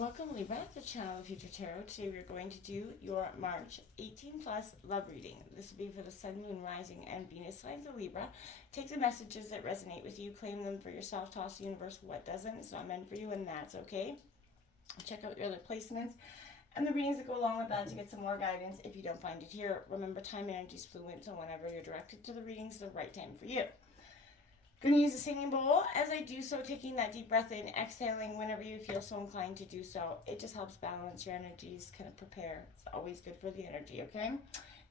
Welcome Libra to Channel of Future Tarot. Today we're going to do your March 18 plus love reading. This will be for the Sun, Moon, Rising, and Venus signs of Libra. Take the messages that resonate with you, claim them for yourself, toss the universe what doesn't. It's not meant for you, and that's okay. Check out your other placements and the readings that go along with that to get some more guidance if you don't find it here. Remember, time energy is fluid, so whenever you're directed to the readings, the right time for you. Going to use a singing bowl. As I do so, taking that deep breath in, exhaling whenever you feel so inclined to do so. It just helps balance your energies, kind of prepare. It's always good for the energy, okay?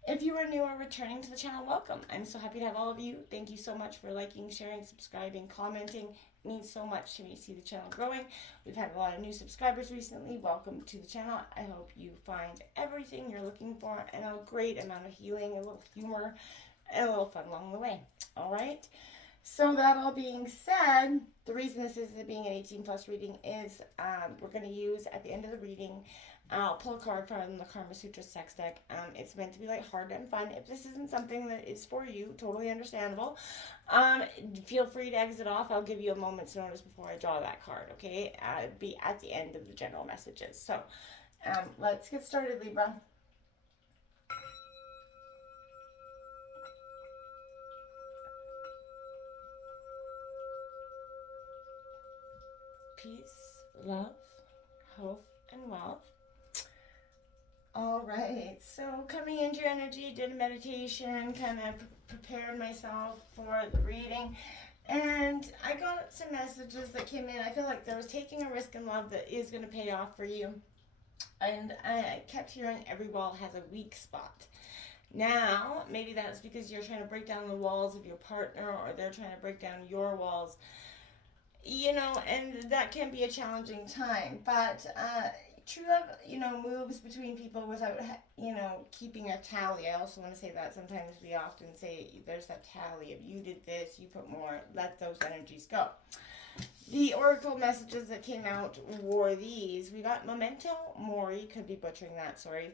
If you are new or returning to the channel, welcome. I'm so happy to have all of you. Thank you so much for liking, sharing, subscribing, commenting. It means so much to me to see the channel growing. We've had a lot of new subscribers recently. Welcome to the channel. I hope you find everything you're looking for and a great amount of healing, a little humor, and a little fun along the way. All right? So that all being said, the reason this is being an 18 plus reading is we're going to use at the end of the reading, I'll pull a card from the Karma Sutra sex deck. It's meant to be lighthearted and fun. If this isn't something that is for you, totally understandable. Feel free to exit off. I'll give you a moment's notice before I draw that card, okay? It'll be at the end of the general messages. So let's get started, Libra. Peace, love, health, and wealth. All right, so coming into your energy, did a meditation, kind of prepared myself for the reading, and I got some messages that came in. I feel like there was taking a risk in love that is going to pay off for you, and I kept hearing every wall has a weak spot. Now, maybe that's because you're trying to break down the walls of your partner, or they're trying to break down your walls. You know, and that can be a challenging time, but true love, moves between people without, keeping a tally. I also want to say that sometimes we often say there's that tally of you did this, you put more, let those energies go. The oracle messages that came out were these. We got Memento Mori, could be butchering that, sorry.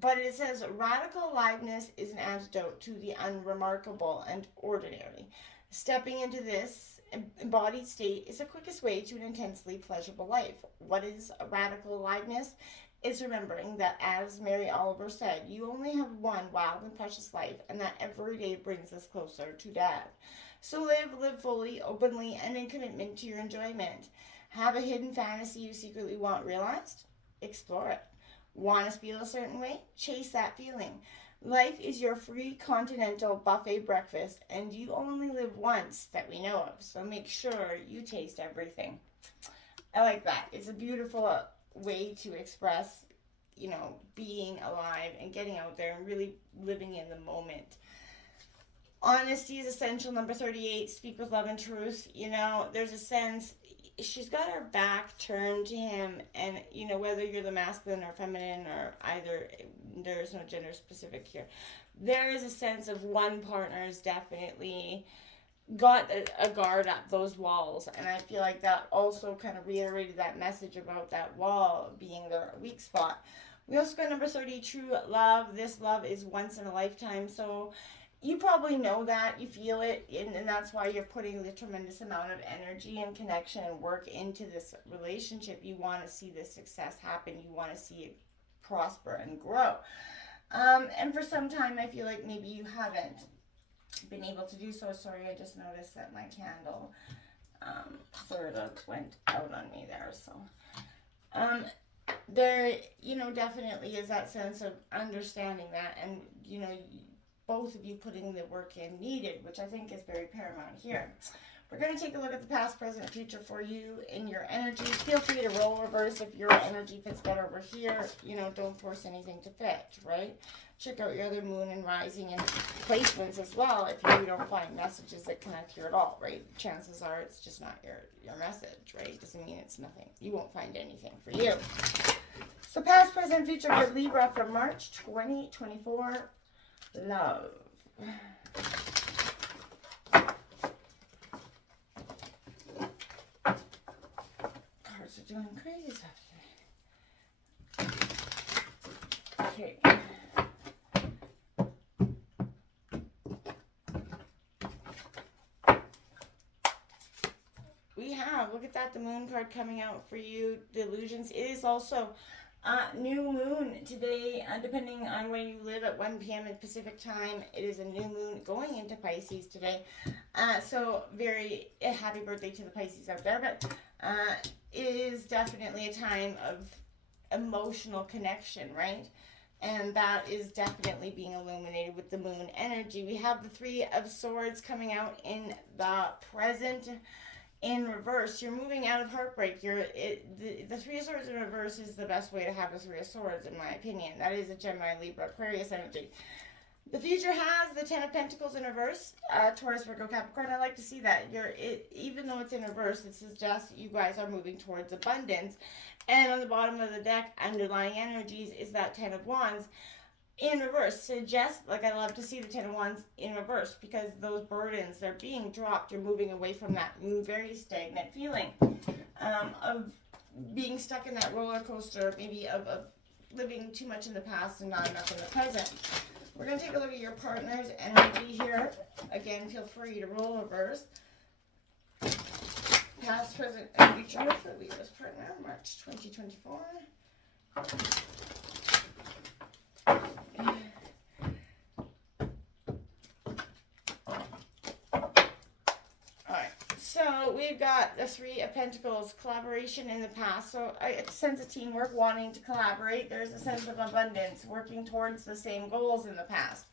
But it says, radical aliveness is an antidote to the unremarkable and ordinary. Stepping into this embodied state is the quickest way to an intensely pleasurable life. What is radical aliveness? It's remembering that, as Mary Oliver said, you only have one wild and precious life, and that every day brings us closer to death. So live fully, openly, and in commitment to your enjoyment. Have a hidden fantasy you secretly want realized? Explore it. Want to feel a certain way? Chase that feeling. Life is your free continental buffet breakfast, and you only live once that we know of, so make sure you taste everything. I like that. It's a beautiful way to express, being alive and getting out there and really living in the moment. Honesty is essential. Number 38, speak with love and truth. There's a sense she's got her back turned to him, and whether you're the masculine or feminine or either, there's no gender specific here. There is a sense of one partner has definitely got a guard up those walls, and I feel like that also kind of reiterated that message about that wall being their weak spot. We also got number 30, true love. This love is once in a lifetime, so you probably know that, you feel it, and that's why you're putting the tremendous amount of energy and connection and work into this relationship. You want to see this success happen. You want to see it prosper and grow. And for some time, I feel like maybe you haven't been able to do so. Sorry, I just noticed that my candle sort of went out on me there. So there, definitely is that sense of understanding that, and, both of you putting the work in needed, which I think is very paramount here. We're going to take a look at the past, present, future for you in your energy. Feel free to roll reverse if your energy fits better over here. Don't force anything to fit, right? Check out your other moon and rising and placements as well if you don't find messages that connect here at all, right? Chances are it's just not your message, right? Doesn't mean it's nothing. You won't find anything for you. So past, present, future for Libra for March 2024. Love. Cards are doing crazy stuff today. Okay. We have, look at that, the moon card coming out for you, the illusions. It is also new moon today, depending on where you live at 1 p.m. at Pacific time. It is a new moon going into Pisces today. So very happy birthday to the Pisces out there. But it is definitely a time of emotional connection, right? And that is definitely being illuminated with the moon energy. We have the Three of Swords coming out in the present in reverse. You're moving out of heartbreak. The Three of Swords in reverse is the best way to have a Three of Swords, in my opinion. That is a Gemini, Libra, Aquarius energy. The future has the Ten of Pentacles in reverse, Taurus, Virgo, Capricorn. I like to see that. Even though it's in reverse, it suggests you guys are moving towards abundance. And on the bottom of the deck, underlying energies is that Ten of Wands in reverse. Suggests, like, I love to see the Ten of Wands in reverse because those burdens, they're being dropped. You're moving away from that very stagnant feeling of being stuck in that roller coaster, maybe of living too much in the past and not enough in the present. We're going to take a look at your partner's energy here. Again, feel free to roll reverse. Past, present, and future for Libra's partner, March 2024. Alright, so we've got the Three of Pentacles, collaboration in the past. So a sense of teamwork, wanting to collaborate. There's a sense of abundance, working towards the same goals in the past.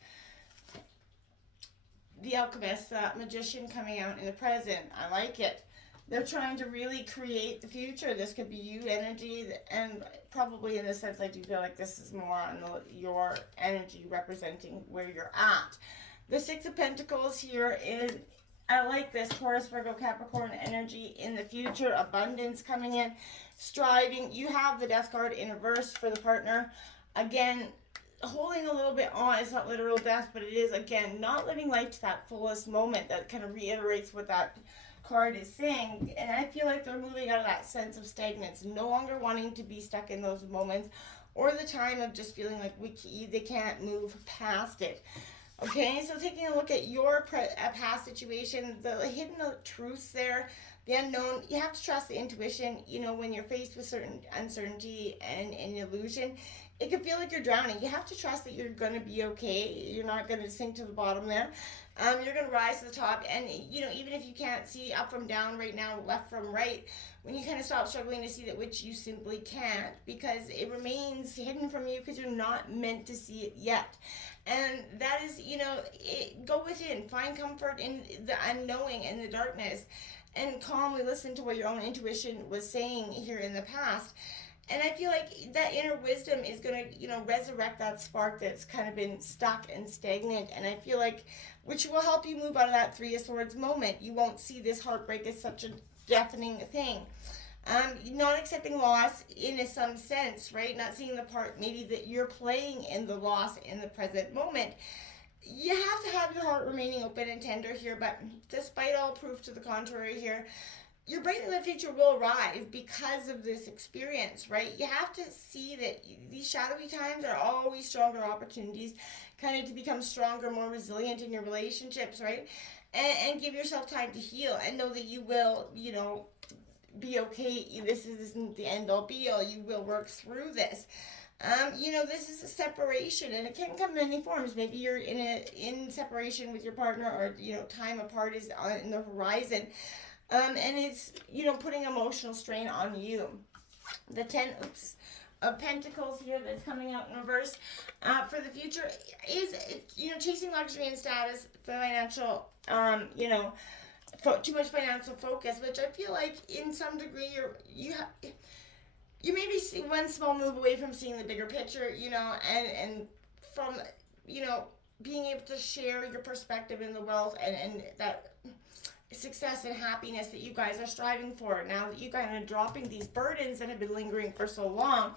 The Alchemist, that Magician coming out in the present. I like it. They're trying to really create the future. This could be you energy, and probably in this sense, I do feel like this is more on your energy representing where you're at. The Six of Pentacles here is, I like this, Taurus, Virgo, Capricorn energy in the future, abundance coming in, striving. You have the Death card in reverse for the partner. Again, holding a little bit on. It's not literal death, but it is, again, not living life to that fullest moment. That kind of reiterates what that card is saying. And I feel like they're moving out of that sense of stagnance, no longer wanting to be stuck in those moments or the time of just feeling like they can't move past it. Okay, so taking a look at your past situation, the hidden truths there, the unknown, you have to trust the intuition. You know, when you're faced with certain uncertainty and an illusion, it can feel like you're drowning. You have to trust that you're going to be okay. You're not going to sink to the bottom there. You're going to rise to the top. And, you know, even if you can't see up from down right now, left from right, when you kind of stop struggling to see that, which you simply can't, because it remains hidden from you because you're not meant to see it yet. And that is, you know, go within. Find comfort in the unknowing and the darkness. And calmly listen to what your own intuition was saying here in the past. And I feel like that inner wisdom is going to, you know, resurrect that spark that's kind of been stuck and stagnant. And I feel like, which will help you move out of that Three of Swords moment. You won't see this heartbreak as such a deafening thing. Not accepting loss in some sense, right? Not seeing the part maybe that you're playing in the loss in the present moment. You have to have your heart remaining open and tender here, but despite all proof to the contrary here, your brightly lit future will arrive because of this experience, right? You have to see that these shadowy times are always stronger opportunities kind of to become stronger, more resilient in your relationships, right? And give yourself time to heal and know that you will, you know, be okay. This isn't the end all be all. You will work through this. You know, this is a separation, and it can come in many forms. Maybe you're in separation with your partner, or, you know, time apart is on the horizon. And it's, you know, putting emotional strain on you. The Ten of Pentacles here that's coming out in reverse for the future is, you know, chasing luxury and status, financial, you know, too much financial focus, which I feel like in some degree you maybe see one small move away from seeing the bigger picture, you know, and from, you know, being able to share your perspective in the wealth and that success and happiness that you guys are striving for. Now that you guys are dropping these burdens that have been lingering for so long,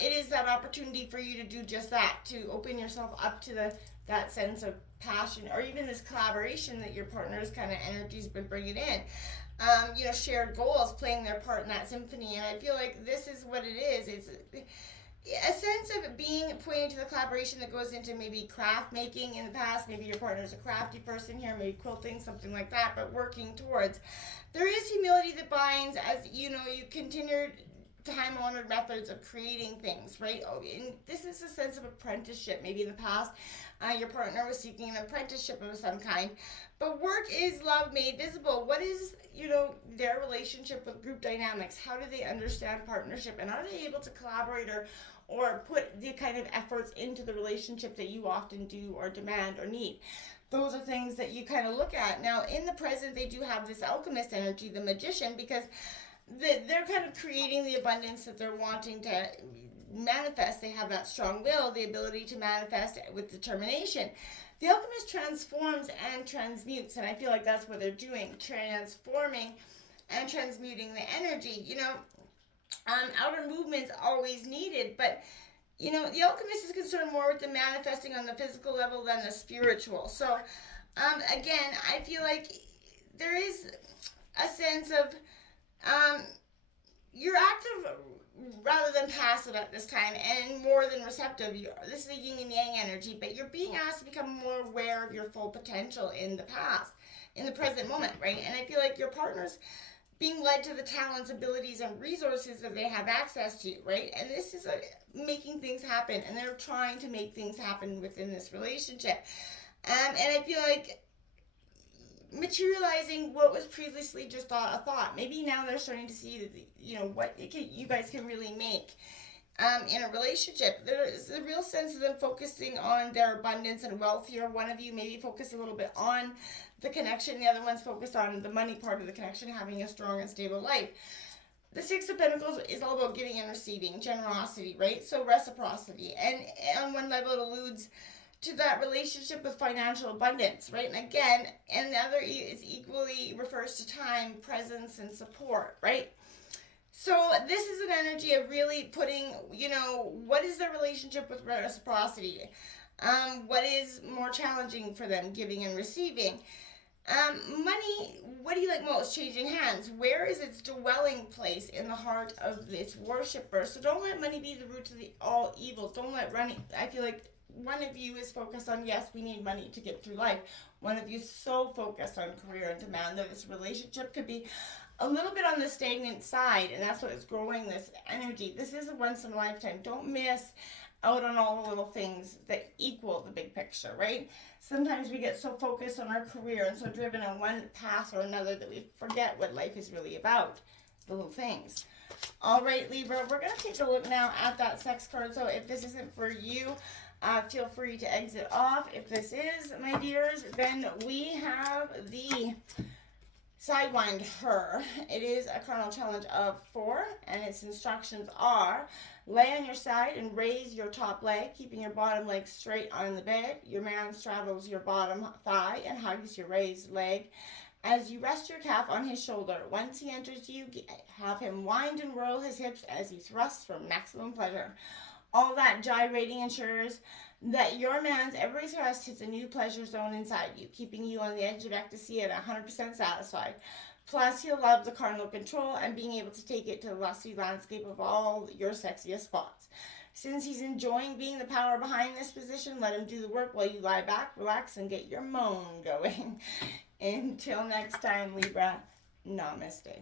it is that opportunity for you to do just that, to open yourself up to that sense of passion, or even this collaboration that your partner's kind of energy's been bringing in. You know, shared goals, playing their part in that symphony. And I feel like this is what it is. a sense of being pointing to the collaboration that goes into maybe craft making in the past. Maybe your partner's a crafty person here, maybe quilting, something like that, but working towards. There is humility that binds as you know you continue time honored methods of creating things, right? Oh, and this is a sense of apprenticeship. Maybe in the past, your partner was seeking an apprenticeship of some kind. But work is love made visible. What is, their relationship with group dynamics? How do they understand partnership? And are they able to collaborate or put the kind of efforts into the relationship that you often do or demand or need? Those are things that you kind of look at. Now, in the present, they do have this alchemist energy, the magician, because they're kind of creating the abundance that they're wanting to manifest. They have that strong will, the ability to manifest with determination. The alchemist transforms and transmutes, and I feel like that's what they're doing, transforming and transmuting the energy. Outer movement's always needed, but the alchemist is concerned more with the manifesting on the physical level than the spiritual. So, again, I feel like there is a sense of you're active rather than passive at this time and more than receptive. This is a yin and yang energy, but you're being asked to become more aware of your full potential in the present moment, right? And I feel like your partner's being led to the talents, abilities, and resources that they have access to, right? And this is making things happen, and they're trying to make things happen within this relationship. And I feel like materializing what was previously just a thought. Maybe now they're starting to see, what you guys can really make in a relationship. There is a real sense of them focusing on their abundance and wealth here. One of you maybe focus a little bit on the connection. The other one's focused on the money part of the connection, having a strong and stable life. The Six of Pentacles is all about giving and receiving, generosity, right? So reciprocity. And on one level, it alludes to that relationship with financial abundance, right? And again, and the other is equally refers to time, presence, and support, right? So this is an energy of really putting, what is their relationship with reciprocity? What is more challenging for them, giving and receiving? Money, what do you like most? Changing hands. Where is its dwelling place in the heart of this worshiper? So don't let money be the root of all evil. Don't let money, I feel like one of you is focused on, yes, we need money to get through life. One of you is so focused on career and demand that this relationship could be a little bit on the stagnant side, and that's what is growing this energy. This is a once in a lifetime. Don't miss out on all the little things that equal the big picture, right? Sometimes we get so focused on our career and so driven on one path or another that we forget what life is really about, the little things. All right, Libra, we're going to take a look now at that sex card. So if this isn't for you, feel free to exit off. If this is, my dears, then we have the Sidewind Her. It is a carnal challenge of 4, and its instructions are: lay on your side and raise your top leg, keeping your bottom leg straight on the bed. Your man straddles your bottom thigh and hugs your raised leg as you rest your calf on his shoulder. Once he enters you, have him wind and whirl his hips as he thrusts for maximum pleasure. All that gyrating ensures that your man's every thrust hits a new pleasure zone inside you, keeping you on the edge of ecstasy at 100% satisfied. Plus, he'll love the carnal control and being able to take it to the lusty landscape of all your sexiest spots. Since he's enjoying being the power behind this position, let him do the work while you lie back, relax, and get your moan going. Until next time, Libra, namaste.